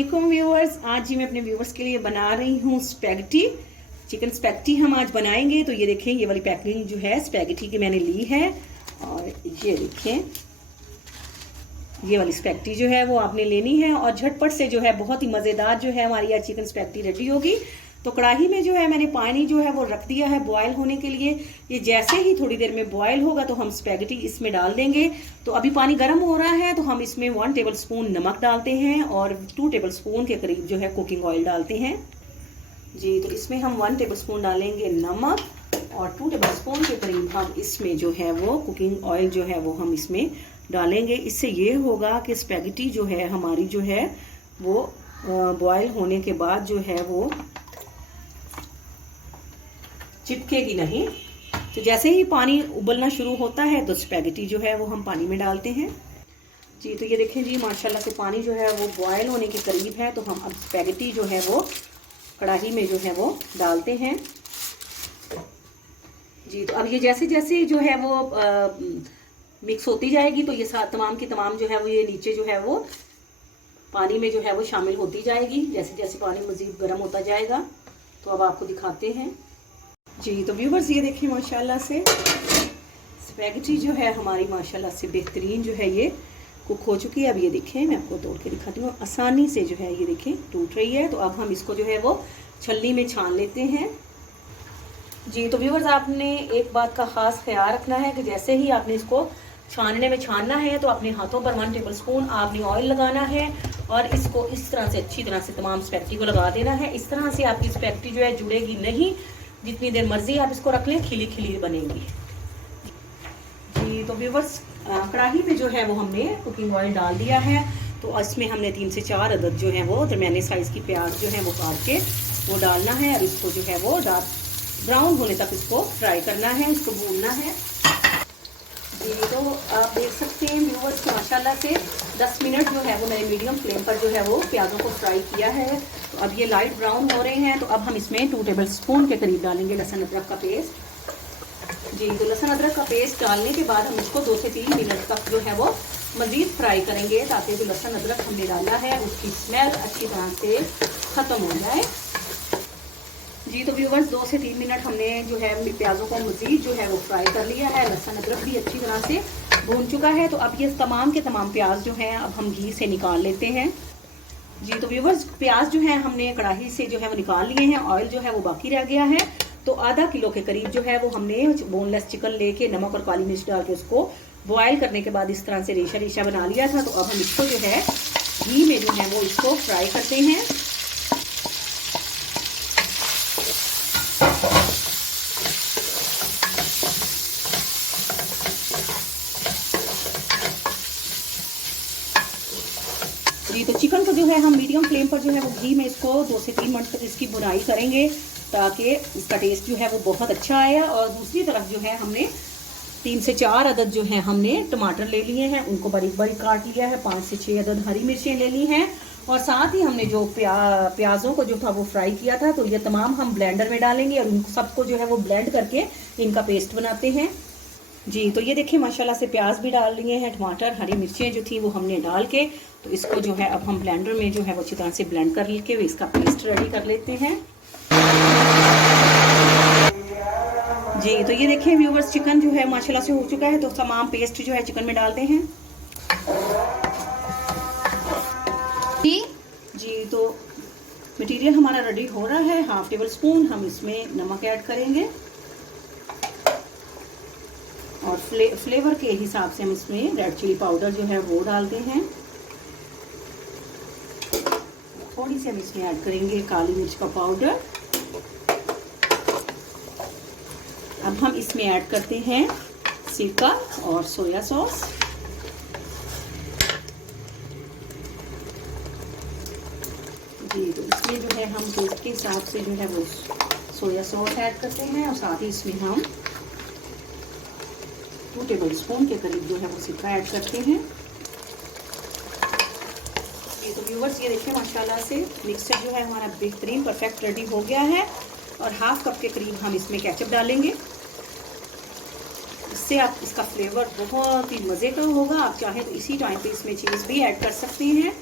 वालेकुम व्यूअर्स। आज जी मैं अपने व्यूअर्स के लिए बना रही हूँ स्पैगेटी, चिकन स्पैगेटी हम आज बनाएंगे। तो ये देखें, ये वाली पैकिंग जो है स्पैगेटी की मैंने ली है। और ये देखें, ये वाली स्पैगेटी जो है वो आपने लेनी है और झटपट से जो है बहुत ही मज़ेदार जो है हमारी आज चिकन स्पैगेटी रेडी होगी। तो कढ़ाई में जो है मैंने पानी जो है वो रख दिया है बॉयल होने के लिए। ये जैसे ही थोड़ी देर में बॉयल होगा तो हम स्पैगेटी इसमें डाल देंगे। तो अभी पानी गर्म हो रहा है तो हम इसमें 1 टेबल स्पून नमक डालते हैं और 2 टेबल स्पून के करीब जो है कुकिंग ऑयल डालते हैं जी। तो इसमें हम 1 टेबल स्पून डालेंगे नमक और 2 टेबल स्पून के करीब हम इसमें जो है वो कुकिंग ऑयल जो है वो हम इसमें डालेंगे। इससे ये होगा कि स्पैगेटी जो है हमारी जो है वो बॉयल होने के बाद जो है वो चिपकेगी नहीं। तो जैसे ही पानी उबलना शुरू होता है तो स्पैगेटी जो है वो हम पानी में डालते हैं जी। तो ये देखें जी, माशाल्लाह से पानी जो है वो बॉयल होने के करीब है। तो हम अब स्पैगेटी जो है वो कढ़ाई में जो है वो डालते हैं जी। तो अब ये जैसे जैसे जो है वो मिक्स होती जाएगी तो ये तमाम की तमाम जो है वो ये नीचे जो है वो पानी में जो है वो शामिल होती जाएगी जैसे जैसे पानी मज़ीद गर्म होता जाएगा। तो अब आपको दिखाते हैं जी। तो व्यूवर्स ये देखिए, माशाल्लाह से स्पैगेटी जो है हमारी माशाल्लाह से बेहतरीन जो है ये कुक हो चुकी है। अब ये देखें, मैं आपको तोड़ के दिखाती हूँ, आसानी से जो है ये देखें टूट रही है। तो अब हम इसको जो है वो छलनी में छान लेते हैं जी। तो व्यूवर्स आपने एक बात का ख़ास ख्याल रखना है कि जैसे ही आपने इसको छानने में छानना है तो अपने हाथों पर 1 टेबल स्पून आपने ऑयल लगाना है और इसको इस तरह से अच्छी तरह से तमाम स्पैगेटी को लगा देना है। इस तरह से आपकी स्पैगेटी जो है जुड़ेगी नहीं, जितनी देर मर्जी आप इसको रख लें खिली खिली बनेगी जी। तो व्यूवर्स कढ़ाई पे जो है वो हमने कुकिंग ऑयल डाल दिया है। तो इसमें हमने 3 से 4 अदद जो है वो दरमियाने साइज़ की प्याज जो है वो काट के वो डालना है और इसको जो है वो डार्क ब्राउन होने तक इसको फ्राई करना है, इसको भूनना है जी। तो आप देख सकते हैं व्यूवर्स माशाल्लाह से 10 मिनट जो है वो मैंने मीडियम फ्लेम पर जो है वो प्याज़ों को फ्राई किया है। तो अब ये लाइट ब्राउन हो रहे हैं। तो अब हम इसमें 2 टेबल स्पून के करीब डालेंगे लहसुन अदरक का पेस्ट जी। तो लहसुन अदरक का पेस्ट डालने के बाद हम इसको 2 से 3 मिनट तक जो है वो मज़ीद फ्राई करेंगे ताकि जो लहसुन अदरक हमने डाला है उसकी स्मेल अच्छी तरह से ख़त्म हो जाए जी। तो व्यूवर्स 2 से 3 मिनट हमने जो है प्याज़ों को मज़ीद जो है वो फ्राई कर लिया है। लहसुन अदरक भी अच्छी तरह से भून चुका है। तो अब ये तमाम के तमाम प्याज जो है अब हम घी से निकाल लेते हैं जी। तो व्यूवर्स प्याज जो है हमने कढ़ाई से जो है वो निकाल लिए हैं, ऑयल जो है वो बाकी रह गया है। तो आधा किलो के करीब जो है वो हमने बोनलेस चिकन लेके नमक और काली मिर्च डाल के उसको बॉयल करने के बाद इस तरह से रेशा रेशा बना लिया था। तो अब हम इसको जो है घी में जो है वो इसको फ्राई करते हैं जी। तो चिकन को जो है हम मीडियम फ्लेम पर जो है वो घी में इसको 2 से 3 मिनट तक इसकी भुनाई करेंगे ताकि इसका टेस्ट जो है वो बहुत अच्छा आया। और दूसरी तरफ जो है हमने 3 से 4 अदद जो है हमने टमाटर ले लिए हैं, उनको बारीक बारीक काट लिया है। 5 से 6 अदद हरी मिर्चें ले ली हैं और साथ ही हमने जो प्याज़ों को जो था वो फ्राई किया था तो ये तमाम हम ब्लेंडर में डालेंगे और उन सबको जो है वो ब्लेंड करके इनका पेस्ट बनाते हैं जी। तो ये देखिए माशाल्लाह से प्याज भी डाल लिए हैं, टमाटर हरी मिर्चें जो थी वो हमने डाल के तो इसको जो है अब हम ब्लेंडर में जो है वो अच्छी तरह से ब्लेंड कर लेके इसका पेस्ट रेडी कर लेते हैं जी। तो ये देखिए व्यूवर्स चिकन जो है माशाल्लाह से हो चुका है। तो तमाम पेस्ट जो है चिकन में डालते हैं जी। तो मटेरियल हमारा रेडी हो रहा है। 1/2 टेबल स्पून हम इसमें नमक ऐड करेंगे और फ्लेवर के हिसाब से हम इसमें रेड चिली पाउडर जो है वो डालते हैं। थोड़ी सी हम इसमें ऐड करेंगे काली मिर्च का पाउडर। अब हम इसमें ऐड करते हैं सिरका और सोया सॉस जी। तो इसमें जो है हम टेस्ट के हिसाब से जो है वो सोया सॉस ऐड करते हैं और साथ ही इसमें हम 2 टेबल स्पून के करीब जो है वो सिरका ऐड करते हैं ये। तो व्यूवर्स ये देखिए माशाल्लाह से मिक्सचर जो है हमारा बेहतरीन परफेक्ट रेडी हो गया है। और 1/2 कप के करीब हम इसमें केचप डालेंगे, इससे आप इसका फ्लेवर बहुत ही मज़े का होगा। आप चाहें तो इसी टाइम पे इसमें चीज़ भी ऐड कर सकते हैं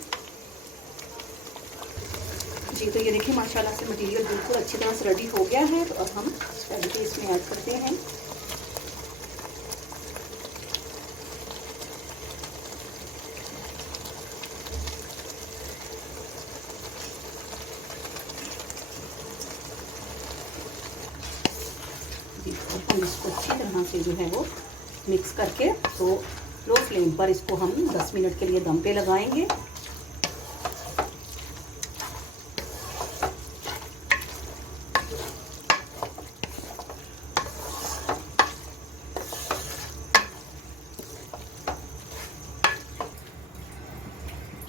जी तो ये देखिए माशाल्लाह से मटेरियल बिल्कुल अच्छी तरह से रेडी हो गया है। तो अब हम स्पैगेटी इसमें ऐड करते हैं। जी तो हम इसको अच्छी तरह से जो है वो मिक्स करके तो लो फ्लेम पर इसको हम 10 मिनट के लिए दम पे लगाएंगे।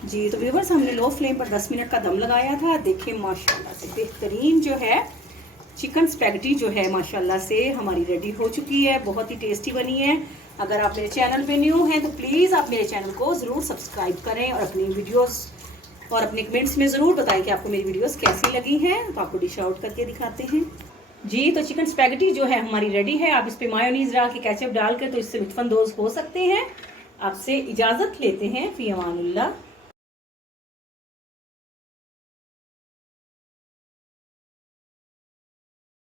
जी तो व्यूअर्स हमने लो फ्लेम पर 10 मिनट का दम लगाया था। देखिए माशाल्लाह से बेहतरीन जो है चिकन स्पैगेटी जो है माशाल्लाह से हमारी रेडी हो चुकी है। बहुत ही टेस्टी बनी है। अगर आप मेरे चैनल पे न्यू हैं तो प्लीज़ आप मेरे चैनल को ज़रूर सब्सक्राइब करें और अपनी वीडियोस और अपने कमेंट्स में ज़रूर बताएं कि आपको मेरी वीडियोस कैसी लगी हैं। तो आपको डिश आउट करके दिखाते हैं। जी तो चिकन स्पैगेटी जो है हमारी रेडी है। आप इस पर मायोनीज डाल के केचप डाल के तो इससे लुत्फ़अंदोज़ हो सकते हैं। आपसे इजाज़त लेते हैं। फ़ी अमानुल्लाह।